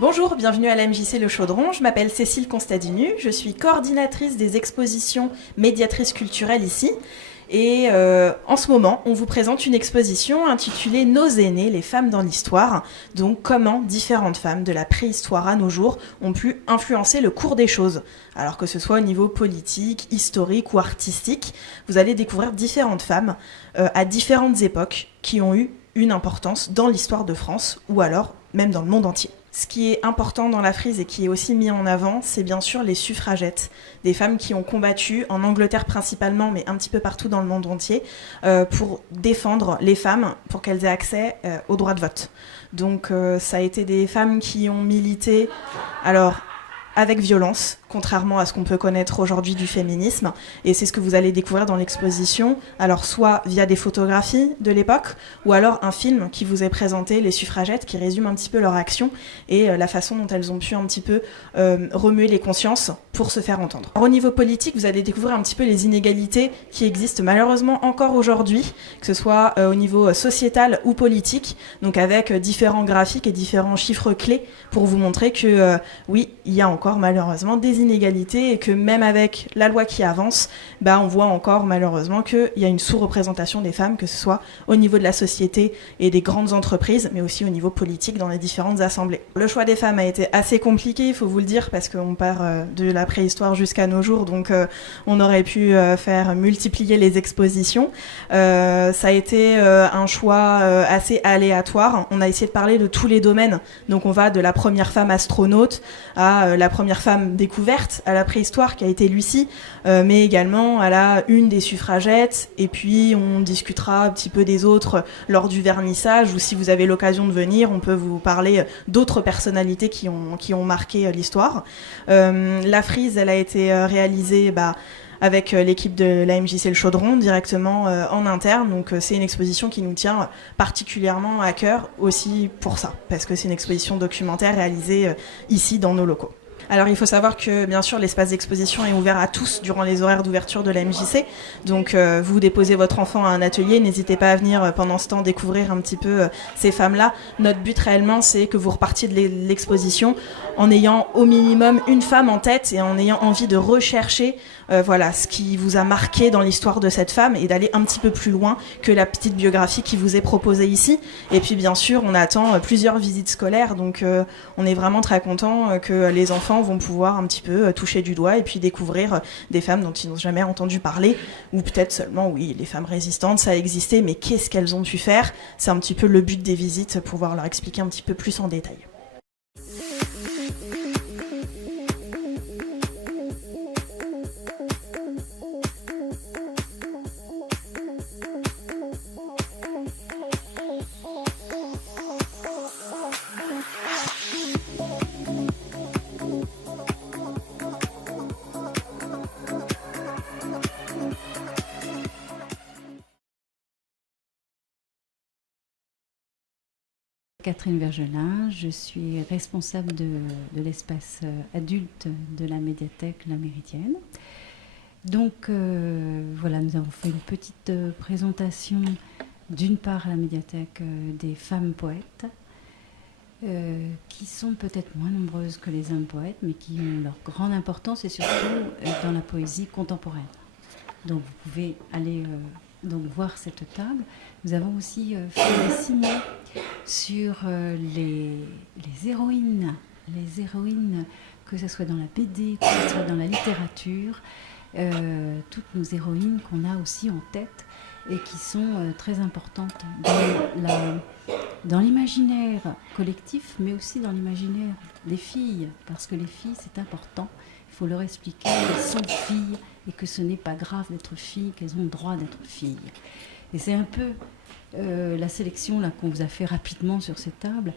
Bonjour, bienvenue à la MJC Le Chaudron, je m'appelle Cécile Constadinu, je suis coordinatrice des expositions médiatrices culturelles ici. Et en ce moment, on vous présente une exposition intitulée « Nos aînés, les femmes dans l'histoire ». Donc comment différentes femmes de la préhistoire à nos jours ont pu influencer le cours des choses. Alors que ce soit au niveau politique, historique ou artistique, vous allez découvrir différentes femmes à différentes époques qui ont eu une importance dans l'histoire de France ou alors même dans le monde entier. Ce qui est important dans la frise et qui est aussi mis en avant, c'est bien sûr les suffragettes, des femmes qui ont combattu, en Angleterre principalement, mais un petit peu partout dans le monde entier, pour défendre les femmes, pour qu'elles aient accès au droit de vote. Donc ça a été des femmes qui ont milité, alors avec violence, contrairement à ce qu'on peut connaître aujourd'hui du féminisme. Et c'est ce que vous allez découvrir dans l'exposition, alors soit via des photographies de l'époque, ou alors un film qui vous est présenté, Les Suffragettes, qui résume un petit peu leur action et la façon dont elles ont pu un petit peu remuer les consciences pour se faire entendre. Alors, au niveau politique, vous allez découvrir un petit peu les inégalités qui existent malheureusement encore aujourd'hui, que ce soit au niveau sociétal ou politique, donc avec différents graphiques et différents chiffres clés pour vous montrer que oui, il y a encore malheureusement des inégalités et que même avec la loi qui avance, on voit encore malheureusement qu'il y a une sous-représentation des femmes, que ce soit au niveau de la société et des grandes entreprises, mais aussi au niveau politique dans les différentes assemblées. Le choix des femmes a été assez compliqué, il faut vous le dire, parce qu'on part de la préhistoire jusqu'à nos jours, donc on aurait pu faire multiplier les expositions. Ça a été un choix assez aléatoire. On a essayé de parler de tous les domaines, donc on va de la première femme astronaute à la première femme découverte à la préhistoire qui a été Lucie, mais également à la une des suffragettes, et puis on discutera un petit peu des autres lors du vernissage, ou si vous avez l'occasion de venir, on peut vous parler d'autres personnalités qui ont marqué l'histoire. La frise, elle a été réalisée avec l'équipe de la MJC Le Chaudron directement en interne, donc c'est une exposition qui nous tient particulièrement à cœur aussi pour ça, parce que c'est une exposition documentaire réalisée ici dans nos locaux. Alors il faut savoir que bien sûr l'espace d'exposition est ouvert à tous durant les horaires d'ouverture de la MJC, donc vous déposez votre enfant à un atelier, n'hésitez pas à venir pendant ce temps découvrir un petit peu ces femmes-là. Notre but réellement, c'est que vous repartiez de l'exposition en ayant au minimum une femme en tête et en ayant envie de rechercher ce qui vous a marqué dans l'histoire de cette femme et d'aller un petit peu plus loin que la petite biographie qui vous est proposée ici. Et puis bien sûr, on attend plusieurs visites scolaires, donc on est vraiment très content que les enfants vont pouvoir un petit peu toucher du doigt et puis découvrir des femmes dont ils n'ont jamais entendu parler, ou peut-être seulement, oui, les femmes résistantes, ça a existé, mais qu'est-ce qu'elles ont pu faire? C'est un petit peu le but des visites, pouvoir leur expliquer un petit peu plus en détail. Catherine Vergelin, je suis responsable de l'espace adulte de la médiathèque La Méridienne. Donc nous avons fait une petite présentation d'une part à la médiathèque des femmes poètes, qui sont peut-être moins nombreuses que les hommes poètes, mais qui ont leur grande importance et surtout dans la poésie contemporaine. Donc vous pouvez aller voir cette table. Nous avons aussi fait des signets sur les héroïnes, que ce soit dans la BD, que ce soit dans la littérature, toutes nos héroïnes qu'on a aussi en tête et qui sont très importantes dans l'imaginaire collectif, mais aussi dans l'imaginaire des filles, parce que les filles, c'est important. Il faut leur expliquer qu'elles sont filles et que ce n'est pas grave d'être fille, qu'elles ont le droit d'être filles. Et c'est un peu la sélection là, qu'on vous a fait rapidement sur cette table.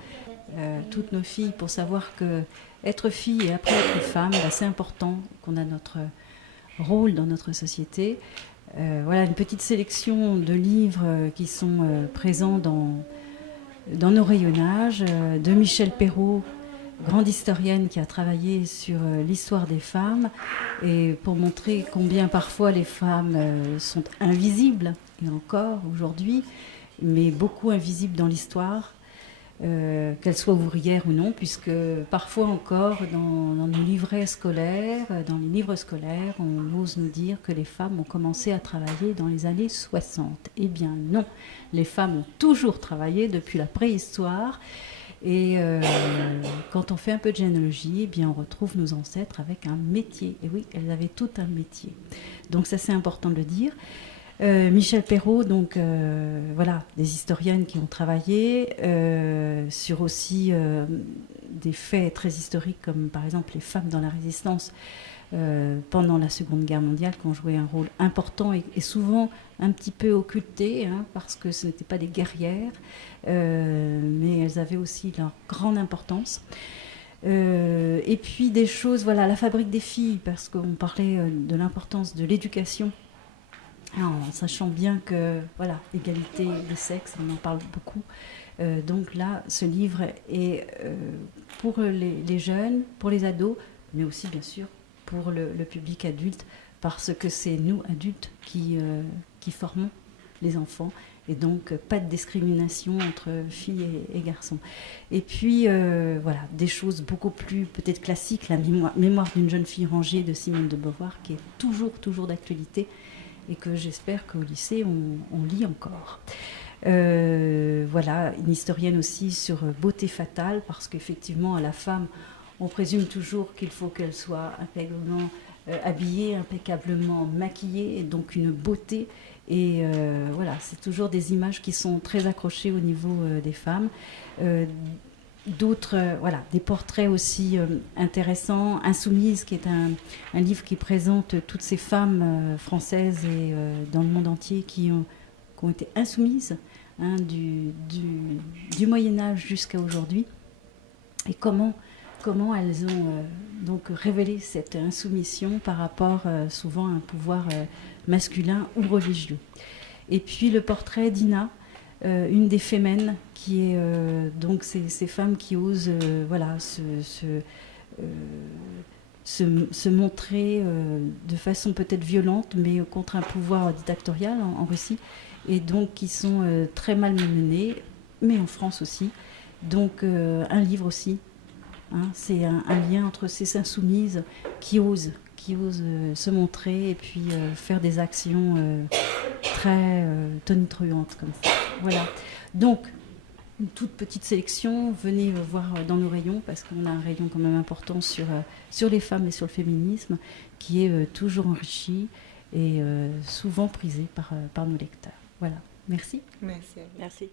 Toutes nos filles, pour savoir que être fille et après être femme, c'est important, qu'on a notre rôle dans notre société. Une petite sélection de livres qui sont présents dans nos rayonnages, de Michel Perrault, grande historienne qui a travaillé sur l'histoire des femmes, et pour montrer combien parfois les femmes sont invisibles, et encore aujourd'hui, mais beaucoup invisibles dans l'histoire. qu'elles soient ouvrières ou non, puisque parfois encore dans nos livrets scolaires, dans les livres scolaires, on ose nous dire que les femmes ont commencé à travailler dans les années 60. Eh bien non, les femmes ont toujours travaillé depuis la préhistoire. Et quand on fait un peu de généalogie, eh bien on retrouve nos ancêtres avec un métier. Et oui, elles avaient tout un métier. Donc ça, c'est important de le dire. Michel Perrault, donc voilà, des historiennes qui ont travaillé sur aussi des faits très historiques, comme par exemple les femmes dans la résistance pendant la Seconde Guerre mondiale, qui ont joué un rôle important et souvent un petit peu occulté, hein, parce que ce n'étaient pas des guerrières, mais elles avaient aussi leur grande importance. Et puis des choses, voilà, la fabrique des filles, parce qu'on parlait de l'importance de l'éducation, en sachant bien que, voilà, égalité des sexes, on en parle beaucoup. Donc là, ce livre est pour les jeunes, pour les ados, mais aussi bien sûr pour le public adulte, parce que c'est nous, adultes, qui formons les enfants. Et donc, pas de discrimination entre filles et garçons. Et puis, voilà, des choses beaucoup plus peut-être classiques, la mémoire d'une jeune fille rangée de Simone de Beauvoir, qui est toujours d'actualité, et que j'espère qu'au lycée, on lit encore. Voilà, une historienne aussi sur beauté fatale, parce qu'effectivement, à la femme, on présume toujours qu'il faut qu'elle soit impeccablement habillée, impeccablement maquillée, et donc une beauté. Et voilà, c'est toujours des images qui sont très accrochées au niveau des femmes. D'autres, voilà, des portraits aussi intéressants. Insoumise, qui est un livre qui présente toutes ces femmes françaises et dans le monde entier qui ont été insoumises, hein, du Moyen-Âge jusqu'à aujourd'hui. Et comment elles ont donc révélé cette insoumission par rapport souvent à un pouvoir masculin ou religieux. Et puis le portrait d'Ina, une des fémènes, qui est donc ces femmes qui osent voilà, se montrer de façon peut-être violente, mais contre un pouvoir dictatorial en Russie, et donc qui sont très mal menées, mais en France aussi. Donc un livre aussi, hein, c'est un lien entre ces insoumises qui osent se montrer et puis faire des actions très tonitruantes comme ça. Voilà. Donc, une toute petite sélection. Venez voir dans nos rayons, parce qu'on a un rayon quand même important sur les femmes et sur le féminisme, qui est toujours enrichi et souvent prisé par nos lecteurs. Voilà. Merci. Merci.